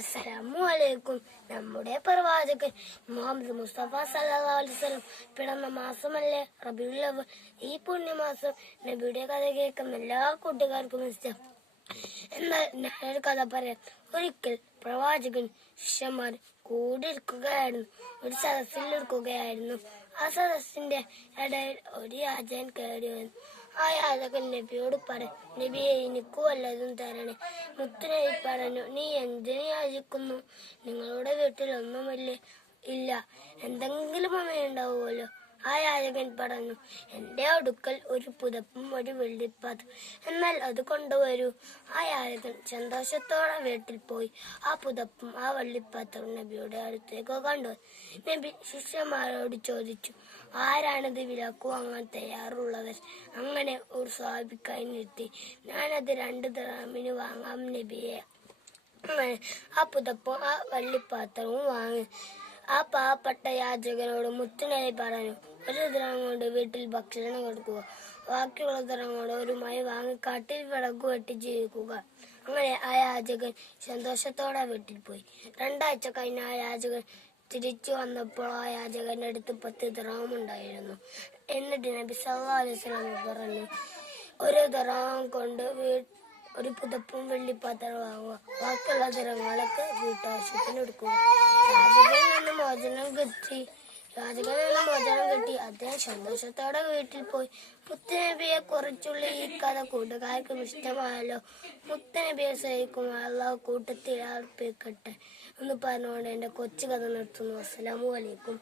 അസ്സലാമു നമ്മുടെ പ്രവാചകൻ മുഹമ്മദ് മുസ്തഫ സല്ലല്ലാഹു അലൈഹി വസല്ലം പിറന്ന മാസമല്ലേ റബീഉൽ അവ്വൽ. ഈ പുണ്യമാസം നബിയുടെ കഥ കേൾക്കുന്ന എല്ലാ കൂട്ടുകാർക്കും ഇഷ്ടം. എന്നാൽ ഞാനൊരു കഥ പറയാം. ഒരിക്കൽ പ്രവാചകൻ ശിഷ്യന്മാർ കൂടിയിരിക്കുകയായിരുന്നു. ഒരു സദസ്സിലിരിക്കുകയായിരുന്നു. ആ സദസ്സിന്റെ ഇടയിൽ ഒരു യാചകൻ കയറി വന്നു. ആ യാചകൻ നബിയോട് പറഞ്ഞു, നബിയെ, എനിക്ക് വല്ലതും തരണേ. മുത്തുനബി പറഞ്ഞു, നീ എന്തിനു യാചിക്കുന്നു? നിങ്ങളുടെ വീട്ടിൽ ഒന്നുമില്ല. ഇല്ല, എന്തെങ്കിലും ഉണ്ടാവുമല്ലോ. ആ യാചകൻ പറഞ്ഞു, എന്റെ അടുക്കൽ ഒരു പുതപ്പും ഒരു വെള്ളിപ്പാത്രം, എന്നാൽ അത് കൊണ്ടുവരൂ. ആ യാചകൻ സന്തോഷത്തോടെ വീട്ടിൽ പോയി ആ പുതപ്പും ആ വെള്ളിപ്പാത്രവും നബിയുടെ അടുത്തേക്ക് കൊണ്ടുവന്നു. നബി ശിഷ്യന്മാരോട് ചോദിച്ചു, ആരാണിത് വിലക്ക് വാങ്ങാൻ തയ്യാറുള്ളവർ? അങ്ങനെ ഒരു സ്വഹാബിക്കായി നിർത്തി. ഞാനത് 2 ദിർഹമിന് വാങ്ങാം നബിയെ. അങ്ങനെ ആ പുതപ്പും ആ വെള്ളിപ്പാത്രവും വാങ്ങി. ആ പാവപ്പെട്ട യാചകനോട് മുത്തുനബി പറഞ്ഞു, 1 ദിർഹം കൊണ്ട് വീട്ടിൽ ഭക്ഷണം കൊടുക്കുക, ബാക്കിയുള്ള ദിർഹം കൊണ്ട് ഒരു മഴ വാങ്ങി കാട്ടിൽ വിളക്ക് വെട്ടി ജീവിക്കുക. അങ്ങനെ ആ യാചകൻ സന്തോഷത്തോടെ വീട്ടിൽ പോയി. 2 ആഴ്ച കഴിഞ്ഞ ആ യാചകൻ തിരിച്ചു വന്നപ്പോൾ ആ യാചകന്റെ അടുത്ത് 10 ദിർഹം ഉണ്ടായിരുന്നു. എന്നിട്ട് നബി സല്ലല്ലാഹു അലൈഹി വസല്ലം പറഞ്ഞു, 1 ദിർഹം കൊണ്ട് ഒരു പുതപ്പും വെള്ളിപ്പാത്രം വാങ്ങുക, ബാക്കിയുള്ള ദിർഹങ്ങളൊക്കെ വീട്ടാവശ്യത്തിന് എടുക്കുക. യാചകനിൽ നിന്ന് മോചനം കിട്ടി. അദ്ദേഹം സന്തോഷത്തോടെ വീട്ടിൽ പോയി. മുത്തുനബിയെ കുറിച്ചുള്ള ഈ കഥ കൂട്ടുകാർക്കും ഇഷ്ടമായല്ലോ. മുത്തുനബിയെ സ്നേഹിക്കുമ്പോൾ അല്ലാഹു കൂട്ടത്തിൽ അർപ്പിക്കട്ടെ എന്ന് പറഞ്ഞുകൊണ്ട് എന്റെ കൊച്ചു കഥ നിർത്തുന്നു. അസ്സലാമു അലൈക്കും.